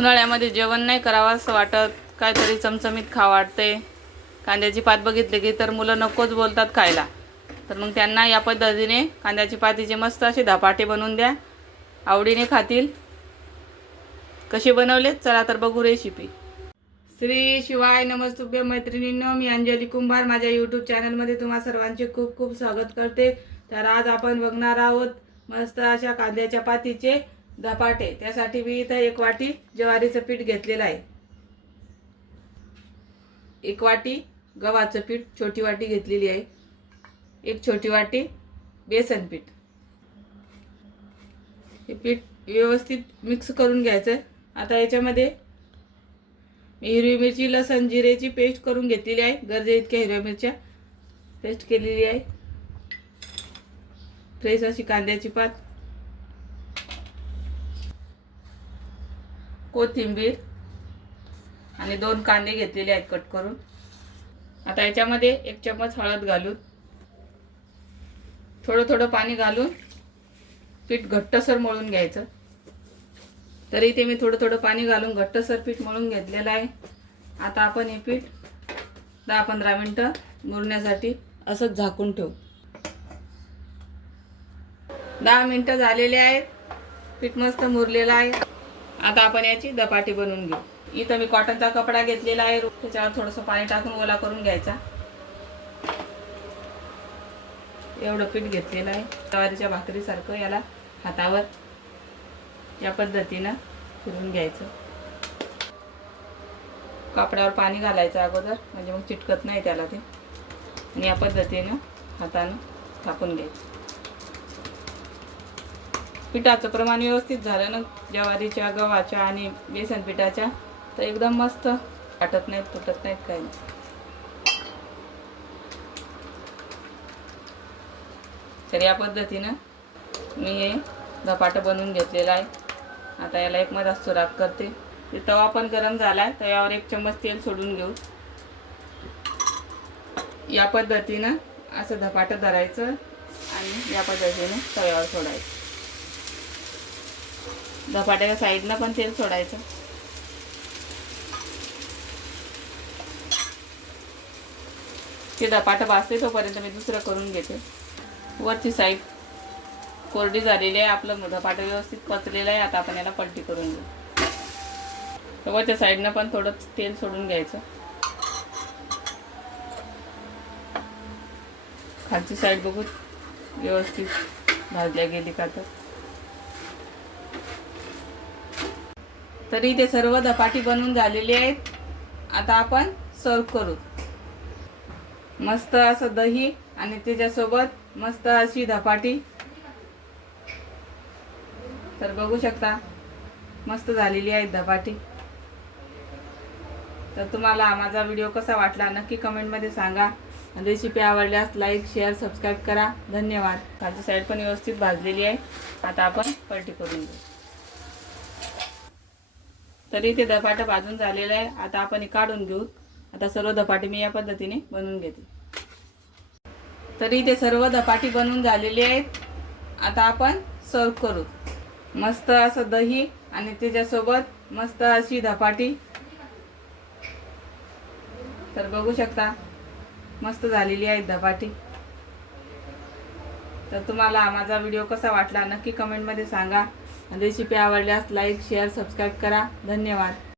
उन्हाळ्यामध्ये जेवण नाही करावं असं वाटत, काहीतरी चमचमीत खावं वाटते. कांद्याची पात बघितले की तर मुलं नकोच बोलतात खायला. तर मग त्यांना या पद्धतीने कांद्याची पातीचे मस्त असे धपाटे बनवून द्या, आवडीने खातील. कसे बनवलेत चला तर बघू रेसिपी. श्री शिवाय नमस्तुभ्यं मैत्रिणींनो, मी अंजली कुंभार माझ्या यूट्यूब चॅनलमध्ये तुम्हा सर्वांचे खूप खूप स्वागत करते. तर आज आपण बघणार आहोत मस्त अशा कांद्याच्या पातीचे धपाटे. त्यासाठी मी इथं 1 वाटी ज्वारीचं पीठ घेतलेलं आहे, 1 वाटी गव्हाचं पीठ छोटी वाटी घेतलेली आहे, 1 छोटी वाटी बेसन पीठ. हे पीठ व्यवस्थित मिक्स करून घ्यायचं. आता याच्यामध्ये हिरवी मिरची लसण जिरेची पेस्ट करून घेतलेली आहे, गरजे इतक्या हिरव्या मिरच्या पेस्ट केलेली आहे, फ्रेश अशी कांद्याची पात, कोथिंबीर आणि 2 कांदे घेतलेले आहेत कट करून. आता याच्यामध्ये 1 चम्मच हळद घालून थोडं थोडं पाणी घालून पीठ घट्टसर मळून घ्यायचं. तरी इथे मी थोडं थोडं पाणी घालून घट्टसर पीठ मळून घेतलेलं आहे. आता आपण हे पीठ 10-15 मिनिटं मुरण्यासाठी असंच झाकून ठेवू. 10 मिनिटं झालेले आहेत, पीठ मस्त मुरलेलं आहे. आता आपण याची धपाटी बनवून घेऊ. इथं मी कॉटनचा कपडा घेतलेला आहे, त्याच्यावर थोडंसं पाणी टाकून ओला करून घ्यायचा. एवढं पीठ घेतलेलं आहे. ज्वारीच्या भाकरीसारखं याला हातावर या पद्धतीनं फिरून घ्यायचं. कापडावर पाणी घालायचं अगोदर, म्हणजे मग चिटकत नाही त्याला ते. आणि या पद्धतीनं हातानं थापून घ्यायचं. पिठाचं प्रमाण व्यवस्थित झालं ना ज्वारीच्या, गव्हाच्या आणि बेसन पिठाच्या, तर एकदम मस्त वाटत नाहीत, तुटत नाहीत, काही नाही. तर या पद्धतीनं मी हे धपाटं बनवून घेतलेलं आहे. आता याला एक मधात सुरुवात करते. तवा पण गरम झाला आहे, तव्यावर 1 चम्मच तेल सोडून घेऊ. या पद्धतीनं असं धपाटं धरायचं आणि या पद्धतीने तव्यावर सोडायचं. धपाट्याच्या साईडनं पण तेल सोडायचं. ते धपाटं भाजते तोपर्यंत मी दुसरं करून घेते. वरची साईड कोरडी झालेली आहे, आपलं धपाटं व्यवस्थित पचलेलं आहे. आता आपण याला पलटी करून घेऊ. तर वरच्या साईडनं पण थोडं तेल सोडून घ्यायचं. खालची साईड बघू व्यवस्थित भाजल्या गेली का तर. तरी ते सर्व धपाटी बनवून झालेली आहेत. आता आपण सर्व करू. मस्त असं दही आणि त्याच्यासोबत मस्त अशी धपाटी. तर बघू शकता मस्त झालेली आहे धपाटी. तर तुम्हाला माझा व्हिडिओ कसा वाटला नक्की कमेंटमध्ये सांगा. रेसिपी आवडल्यास लाईक शेअर सबस्क्राईब करा. धन्यवाद. खालची साईड पण व्यवस्थित भाजलेली आहे. आता आपण पलटी करून घेऊ. तरी ते धपाटं भाजून झालेलं आहे. आता आपण हे काढून घेऊ. आता सर्व धपाटे मी या पद्धतीने बनवून घेते. तरी ते सर्व धपाटी बनवून झालेली आहेत. आता आपण सर्व करू. मस्त असं दही आणि त्याच्यासोबत मस्त अशी धपाटी. तर बघू शकता मस्त झालेली आहे धपाटी. तर तुम्हाला माझा व्हिडिओ कसा वाटला नक्की कमेंटमध्ये सांगा. रेसिपी आवडल्यास लाईक शेअर सबस्क्राईब करा. धन्यवाद.